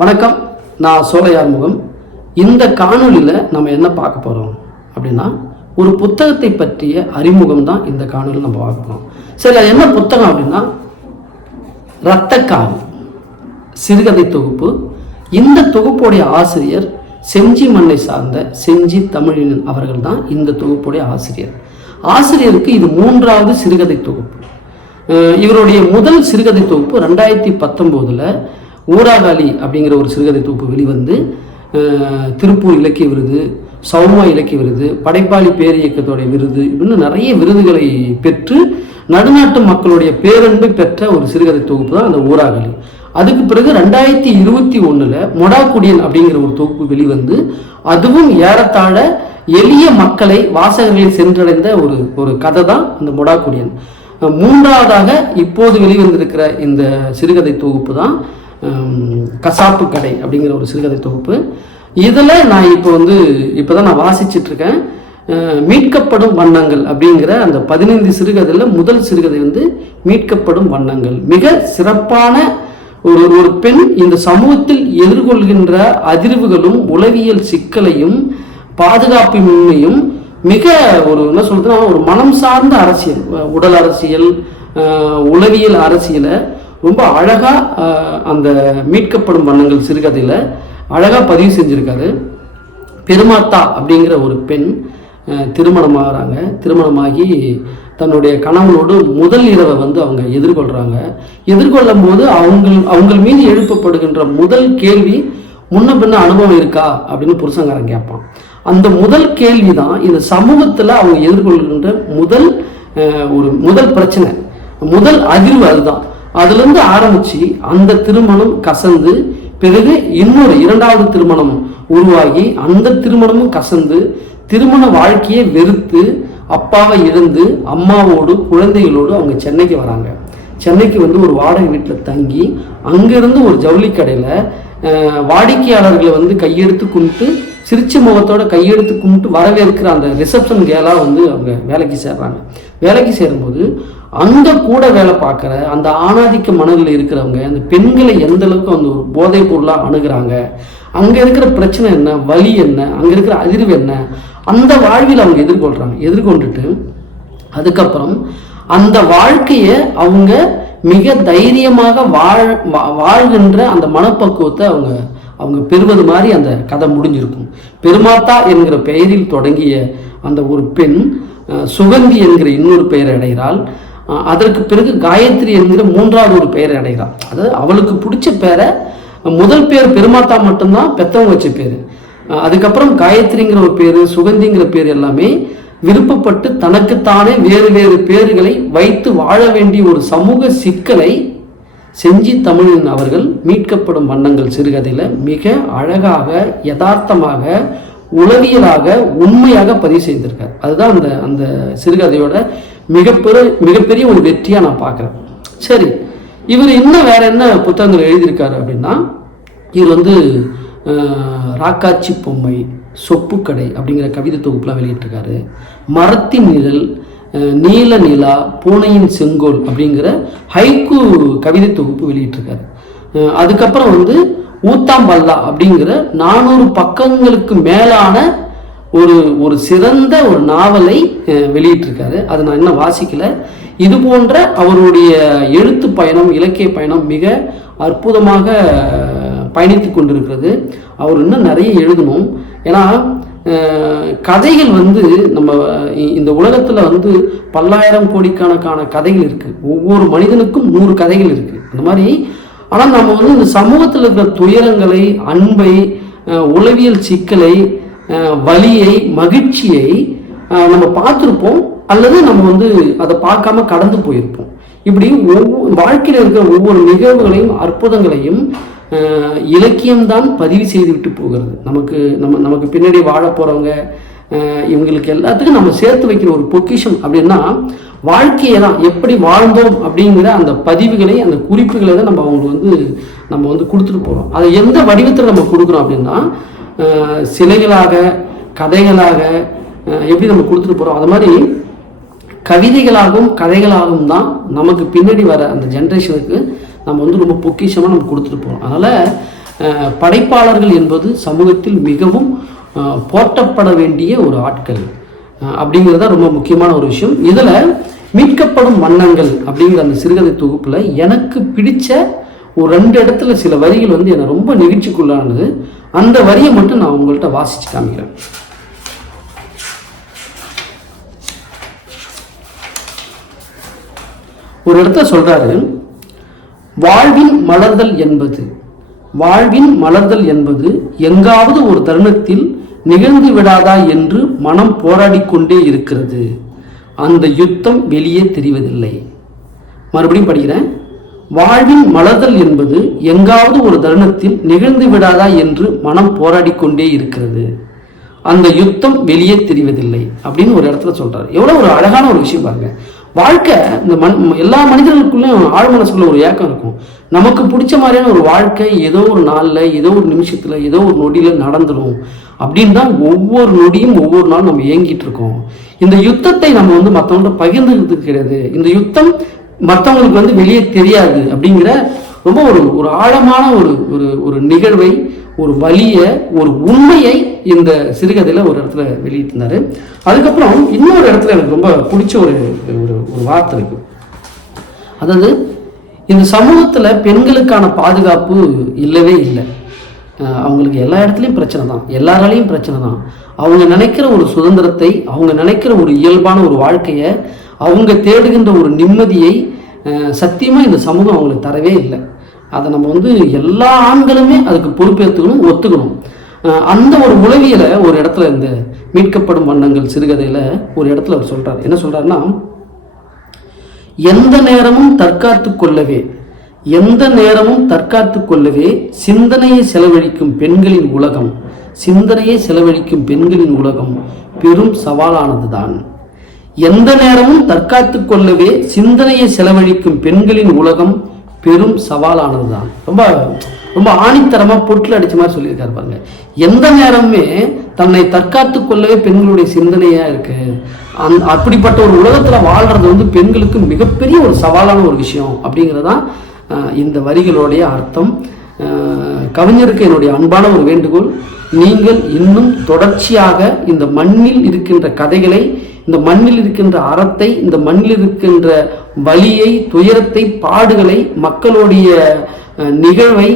வணக்கம், நான் சோலையார்முகம். இந்த காணொலியில் நம்ம என்ன பார்க்க போகிறோம் அப்படின்னா, ஒரு புத்தகத்தை பற்றிய அறிமுகம் தான் இந்த காணொலியில் நம்ம பார்க்க போகிறோம். சரி, அது என்ன புத்தகம் அப்படின்னா, இரத்தக்காவு சிறுகதை தொகுப்பு. இந்த தொகுப்புடைய ஆசிரியர் செஞ்சி மண்ணை சார்ந்த செஞ்சி தமிழினன் அவர்கள் தான் இந்த தொகுப்புடைய ஆசிரியர். ஆசிரியருக்கு இது 3வது சிறுகதை தொகுப்பு. இவருடைய முதல் சிறுகதை தொகுப்பு 2019 ஊராகாலி அப்படிங்கிற ஒரு சிறுகதை தொகுப்பு வெளிவந்து திருப்பூர் இலக்கிய விருது, சௌமா இலக்கிய விருது, படைப்பாளி பேரியக்கத்தோடைய விருது, இப்படின்னு நிறைய விருதுகளை பெற்று நடுநாட்டு மக்களுடைய பேரன்பு பெற்ற ஒரு சிறுகதை தொகுப்பு தான் அந்த ஊராகாலி. அதுக்கு பிறகு 2021 மொடாக்குடியன் அப்படிங்கிற ஒரு தொகுப்பு வெளிவந்து, அதுவும் ஏறத்தாழ எளிய மக்களை வாசகர்களை சென்றடைந்த ஒரு கதை தான் இந்த மொடாக்குடியன். 3வதாக இப்போது வெளிவந்திருக்கிற இந்த சிறுகதை தொகுப்பு தான் கசாப்பு கடை அப்படிங்கிற ஒரு சிறுகதை தொகுப்பு. இதில் நான் இப்போ தான் நான் வாசிச்சுட்டு இருக்கேன். மீட்கப்படும் வண்ணங்கள் அப்படிங்கிற அந்த 15 சிறுகதையில் முதல் சிறுகதை மீட்கப்படும் வண்ணங்கள். மிக சிறப்பான ஒரு பெண் இந்த சமூகத்தில் எதிர்கொள்கின்ற அதிர்வுகளும் உளவியல் சிக்கலையும் பாதுகாப்பின்மையும் மிக என்ன சொல்றதுன்னா, ஒரு மனம் சார்ந்த அரசியல், உடல் அரசியல், உளவியல் அரசியலை ரொம்ப அழகா அந்த மீட்கப்படும் வண்ணங்கள் சிறுகதையில அழகா பதிவு செஞ்சிருக்காரு. பெருமாத்தா அப்படிங்கிற ஒரு பெண் திருமணமாகறாங்க. திருமணமாகி தன்னுடைய கணவனோடு முதல் இரவை அவங்க எதிர்கொள்ளும் போது அவங்க மீது எழுப்பப்படுகின்ற முதல் கேள்வி, முன்ன பின்ன அனுபவம் இருக்கா அப்படின்னு புருஷங்காரன் கேட்பான். அந்த முதல் கேள்வி தான் இந்த சமூகத்துல அவங்க எதிர்கொள்கின்ற முதல் பிரச்சனை, முதல் அதிர்வு. அதுதான். அதுல இருந்து ஆரம்பிச்சு அந்த திருமணம் கசந்து, பிறகு இன்னொரு 2வது திருமணம் உருவாகி, அந்த திருமணமும் கசந்து, திருமண வாழ்க்கையை வெறுத்து, அப்பாவை இழந்து அம்மாவோடு குழந்தைகளோடு அவங்க சென்னைக்கு வராங்க. சென்னைக்கு ஒரு வாடகை வீட்டில் தங்கி, அங்கிருந்து ஒரு ஜவுளி கடையில் வாடிக்கையாளர்களை கையெடுத்து கும்பிட்டு, சிரிச்ச முகத்தோட கையெடுத்து கும்பிட்டு வரவேற்கிற அந்த ரிசப்ஷன் கேலாக அவங்க வேலைக்கு சேர்றாங்க. வேலைக்கு சேரும்போது அங்கே கூட வேலை பார்க்குற அந்த ஆணாதிக்க மனதில் இருக்கிறவங்க அந்த பெண்களை எந்த அளவுக்கு ஒரு போதைப் பொருளாக அணுகிறாங்க, அங்கே இருக்கிற பிரச்சனை என்ன, வலி என்ன, அங்கே இருக்கிற அதிர்வு என்ன, அந்த வாழ்வில் அவங்க எதிர்கொண்டுட்டு அதுக்கப்புறம் அந்த வாழ்க்கையை அவங்க மிக தைரியமாக வாழ்கின்ற அந்த மனப்பக்குவத்தை அவங்க பெறுவது மாதிரி அந்த கதை முடிஞ்சிருக்கும். பெருமாத்தா என்கிற பெயரில் தொடங்கிய அந்த ஒரு பெண் சுகந்தி என்கிற இன்னொரு பெயரை அடைகிறாள். அதற்கு பிறகு காயத்ரி என்கிற 3வது ஒரு பெயரை அடைகிறாள். அதாவது அவளுக்கு பிடிச்ச பேரை, முதல் பேர் பெருமாத்தா மட்டும்தான் பெத்தவங்க வச்ச பேர். அதுக்கப்புறம் காயத்ரிங்கிற ஒரு பேர், சுகந்திங்கிற பேர் எல்லாமே விருப்பப்பட்டு தனக்குத்தானே வேறு வேறு பேர்களை வைத்து வாழ வேண்டிய ஒரு சமூக சிக்கலை செஞ்சி தமிழின் அவர்கள் மீட்கப்படும் வண்ணங்கள் சிறுகதையில மிக அழகாக, யதார்த்தமாக, உளவியலாக, உண்மையாக பதிவு செய்திருக்கார். அதுதான் அந்த சிறுகதையோட மிகப்பெரிய ஒரு வெற்றியா நான் பார்க்குறேன். சரி, இவர் இன்னும் வேற என்ன புத்தகங்கள் எழுதியிருக்காரு அப்படின்னா, இவர் ராக்காச்சி பொம்மை, சொப்புக்கடை அப்படிங்கிற கவிதை தொகுப்புலாம் வெளியிட்டிருக்காரு. மரத்தின் நிழல், நீல நிலா, பூனையின் செங்கோல் அப்படிங்கிற ஹைக்கூ கவிதை தொகுப்பு வெளியிட்டிருக்காரு. அதுக்கப்புறம் ஊத்தாம்பல்லா அப்படிங்கிற 400 பக்கங்களுக்கு மேலான ஒரு சிறந்த ஒரு நாவலை வெளியிட்டிருக்காரு. அதை நான் இன்னும் வாசிக்கல. இது போன்ற அவருடைய எழுத்து பயணம், இலக்கிய பயணம் மிக அற்புதமாக பயணித்து கொண்டிருக்கிறது. அவர் இன்னும் நிறைய எழுதணும். ஏன்னா கதைகள் நம்ம இந்த உலகத்தில் பல்லாயிரம் கோடிக்கணக்கான கதைகள் இருக்குது. ஒவ்வொரு மனிதனுக்கும் 100 கதைகள் இருக்குது அந்த மாதிரி. ஆனால் நம்ம இந்த சமூகத்தில் இருக்கிற துயரங்களை, அன்பை, உளவியல் சிக்கலை, வலியை, மகிழ்ச்சியை நம்ம பார்த்துருப்போம், அல்லது நம்ம அதை பார்க்காம கடந்து போயிருப்போம். இப்படி வாழ்க்கையில் இருக்கிற ஒவ்வொரு நிகழ்வுகளையும், அற்புதங்களையும் இலக்கியம்தான் பதிவு செய்து விட்டு போகிறது. நமக்கு பின்னாடி வாழ போகிறவங்க, இவங்களுக்கு எல்லாத்துக்கும் நம்ம சேர்த்து வைக்கிற ஒரு பொக்கிஷம் அப்படின்னா வாழ்க்கையை தான், எப்படி வாழ்ந்தோம் அப்படிங்கிற அந்த பதிவுகளை, அந்த குறிப்புகளை தான் நம்ம அவங்களுக்கு கொடுத்துட்டு போகிறோம். அதை எந்த வடிவத்தில் நம்ம கொடுக்குறோம் அப்படின்னா, சிலைகளாக, கதைகளாக எப்படி நம்ம கொடுத்துட்டு போகிறோம். அது மாதிரி கவிதைகளாகவும் கதைகளாகவும் தான் நமக்கு பின்னாடி வர அந்த ஜென்ரேஷனுக்கு நம்ம ரொம்ப பொக்கிஷமாக நம்ம கொடுத்துட்டு போகிறோம். அதனால் படைப்பாளர்கள் என்பது சமூகத்தில் மிகவும் போற்றப்பட வேண்டிய ஒரு ஆட்கள் அப்படிங்கிறது தான் ரொம்ப முக்கியமான ஒரு விஷயம். இதில் மீட்கப்படும் வண்ணங்கள் அப்படிங்கிற அந்த சிறுகதை தொகுப்பில் எனக்கு பிடிச்ச ஒரு 2 இடத்துல சில வரிகள் வந்து என்னை ரொம்ப நெகிழ்ச்சிக்குள்ளானது. அந்த வரியை மட்டும் நான் உங்கள்கிட்ட வாசிச்சு காமிக்கிறேன். ஒரு இடத்துல சொல்றாரு, வாழ்வின் மலர்தல் என்பது எங்காவது ஒரு தருணத்தில் நிகழ்ந்து விடாதா என்று மனம் போராடி கொண்டே இருக்கிறது. அந்த யுத்தம் வெளியே தெரிவதில்லை. மறுபடியும் படிக்கிறேன். வாழ்வின் மலர்தல் என்பது எங்காவது ஒரு தருணத்தில் நிகழ்ந்து விடாதா என்று மனம் போராடி கொண்டே இருக்கிறது. அந்த யுத்தம் வெளியே தெரிவதில்லை அப்படின்னு ஒரு இடத்துல சொல்றாரு. எவ்வளவு ஒரு அழகான ஒரு விஷயம் பாருங்க. வாழ்க்கை இந்த எல்லா மனிதர்களுக்குள்ளேயும் ஆழ்மனசுக்குள்ள ஒரு ஏக்கம் இருக்கும். நமக்கு பிடிச்ச மாதிரியான ஒரு வாழ்க்கை ஏதோ ஒரு நாளில், ஏதோ ஒரு நிமிஷத்துல, ஏதோ ஒரு நொடியில நடந்துடும் அப்படின்னு தான் ஒவ்வொரு நொடியும் ஒவ்வொரு நாளும் நம்ம ஏங்கிட்டு இருக்கோம். இந்த யுத்தத்தை நம்ம வந்து மற்றவங்கள்ட்ட பகிர்ந்துக்கிறதுக்கு கிடையாது. இந்த யுத்தம் மற்றவங்களுக்கு வந்து வெளியே தெரியாது அப்படிங்கிற ரொம்ப ஒரு ஆழமான ஒரு நிகழ்வை, ஒரு வலிய, ஒரு உண்மையை இந்த சிறுகதையில ஒரு இடத்துல வெளியிட்டிருந்தாரு. அதுக்கப்புறம் இன்னொரு இடத்துல எனக்கு ரொம்ப பிடிச்ச ஒரு வார்த்தை இருக்கு. அதாவது இந்த சமூகத்துல பெண்களுக்கான பாதுகாப்பு இல்லவே இல்லை. அவங்களுக்கு எல்லா இடத்துலையும் பிரச்சனை தான், எல்லாராலையும் பிரச்சனை தான். அவங்க நினைக்கிற ஒரு சுதந்திரத்தை, அவங்க நினைக்கிற ஒரு இயல்பான ஒரு வாழ்க்கையை, அவங்க தேடுகின்ற ஒரு நிம்மதியை சத்தியமாக இந்த சமூகம் அவங்களுக்கு தரவே இல்லை. அதை நம்ம வந்து எல்லா ஆண்களுமே அதுக்கு பொறுப்பேற்றுக்கணும், ஒத்துக்கணும். அந்த ஒரு உளவியலை ஒரு இடத்துல இந்த மீட்கப்படும் வண்ணங்கள் சிறுகதையில் ஒரு இடத்துல அவர் சொல்கிறார். என்ன சொல்கிறாருன்னா, எந்த நேரமும் தற்காத்து கொள்ளவே சிந்தனையை செலவழிக்கும் பெண்களின் உலகம் பெரும் சவாலானதுதான். எந்த நேரமும் தற்காத்து கொள்ளவே சிந்தனையை செலவழிக்கும் பெண்களின் உலகம் பெரும் சவாலானதுதான். ரொம்ப ரொம்ப ஆணித்தரமா பொட்டில் அடிச்ச மாதிரி சொல்லியிருக்காரு பாருங்க. எந்த நேரமுமே தன்னை தற்காத்து கொள்ளவே பெண்களுடைய சிந்தனையா இருக்கு. அப்படிப்பட்ட ஒரு உலகத்துல வாழ்றது வந்து பெண்களுக்கு மிகப்பெரிய ஒரு சவாலான ஒரு விஷயம் அப்படிங்கிறதான் இந்த வரிகளுடைய அர்த்தம். கவிஞருக்கு என்னுடைய அன்பான ஒரு வேண்டுகோள், நீங்கள் இன்னும் தொடர்ச்சியாக இந்த மண்ணில் இருக்கின்ற கதைகளை, இந்த மண்ணில் இருக்கின்ற அறத்தை, இந்த மண்ணில் இருக்கின்ற வலியை, துயரத்தை, பாடுகளை, மக்களுடைய நிகழ்வை,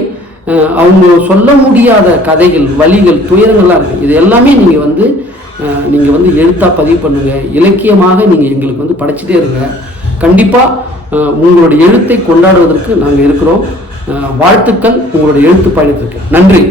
அவங்க சொல்ல முடியாத கதைகள், வலிகள், துயரங்கள்லாம் இருக்கு. இது எல்லாமே நீங்கள் வந்து எழுத்தாக பதிவு பண்ணுங்க, இலக்கியமாக நீங்கள் எங்களுக்கு வந்து படைச்சிட்டே இருங்க. கண்டிப்பாக உங்களுடைய எழுத்தை கொண்டாடுவதற்கு நாங்கள் இருக்கிறோம். வாழ்த்துக்கள் உங்களுடைய எழுத்து பயணத்திற்கு. நன்றி.